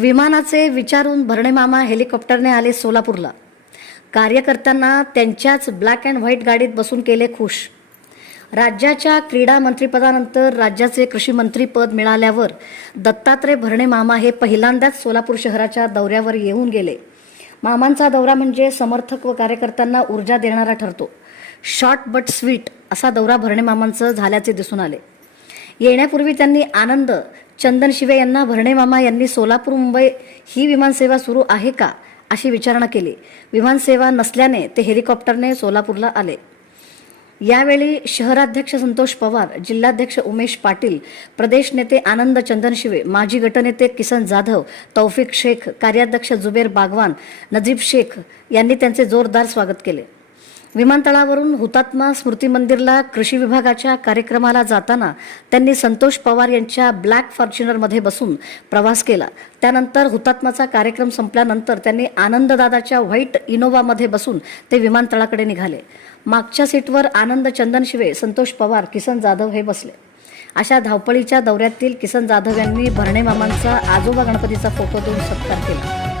विमानाचे विचारून भरणे मामा हेलिकॉप्टरने आले सोलापूरला. कार्यकर्त्यांना त्यांच्याच ब्लॅक अँड व्हाईट गाडीत बसून केले खुश. राज्याच्या क्रीडा मंत्रिपदानंतर राज्याचे कृषी मंत्रीपद मिळाल्यावर दत्तात्रय भरणे मामा हे पहिल्यांदाच सोलापूर शहराच्या दौऱ्यावर येऊन गेले. मामांचा दौरा म्हणजे समर्थक व कार्यकर्त्यांना ऊर्जा देणारा ठरतो. शॉर्ट बट स्वीट असा दौरा भरणे मामांचं झाल्याचे दिसून आले. येण्यापूर्वी त्यांनी आनंद चंदन शिवे यांना भरणे मामा यांनी सोलापूर मुंबई ही विमानसेवा सुरू आहे का अशी विचारणा केली. विमानसेवा नसल्याने ते हेलिकॉप्टरने सोलापूरला आले. यावेळी शहराध्यक्ष संतोष पवार जिल्हाध्यक्ष उमेश पाटील प्रदेश नेते आनंद चंदनशिवे माजी गटनेते किसन जाधव तौफिक शेख कार्याध्यक्ष जुबेर बागवान नजीब शेख यांनी त्यांचे जोरदार स्वागत केले. विमानतळावरून हुतात्मा स्मृती मंदिरला कृषी विभागाच्या कार्यक्रमाला जाताना त्यांनी संतोष पवार यांच्या ब्लॅक फॉर्च्युनरमध्ये बसून प्रवास केला. त्यानंतर हुतात्माचा कार्यक्रम संपल्यानंतर त्यांनी आनंददादाच्या व्हाईट इनोवामध्ये बसून ते विमानतळाकडे निघाले. मागच्या सीटवर आनंद चंदनशिवे संतोष पवार किसन जाधव हे बसले. अशा धावपळीच्या दौऱ्यातील किसन जाधव यांनी भरणे मामांचा आजोबा गणपतीचा फोटो देऊन सत्कार केला.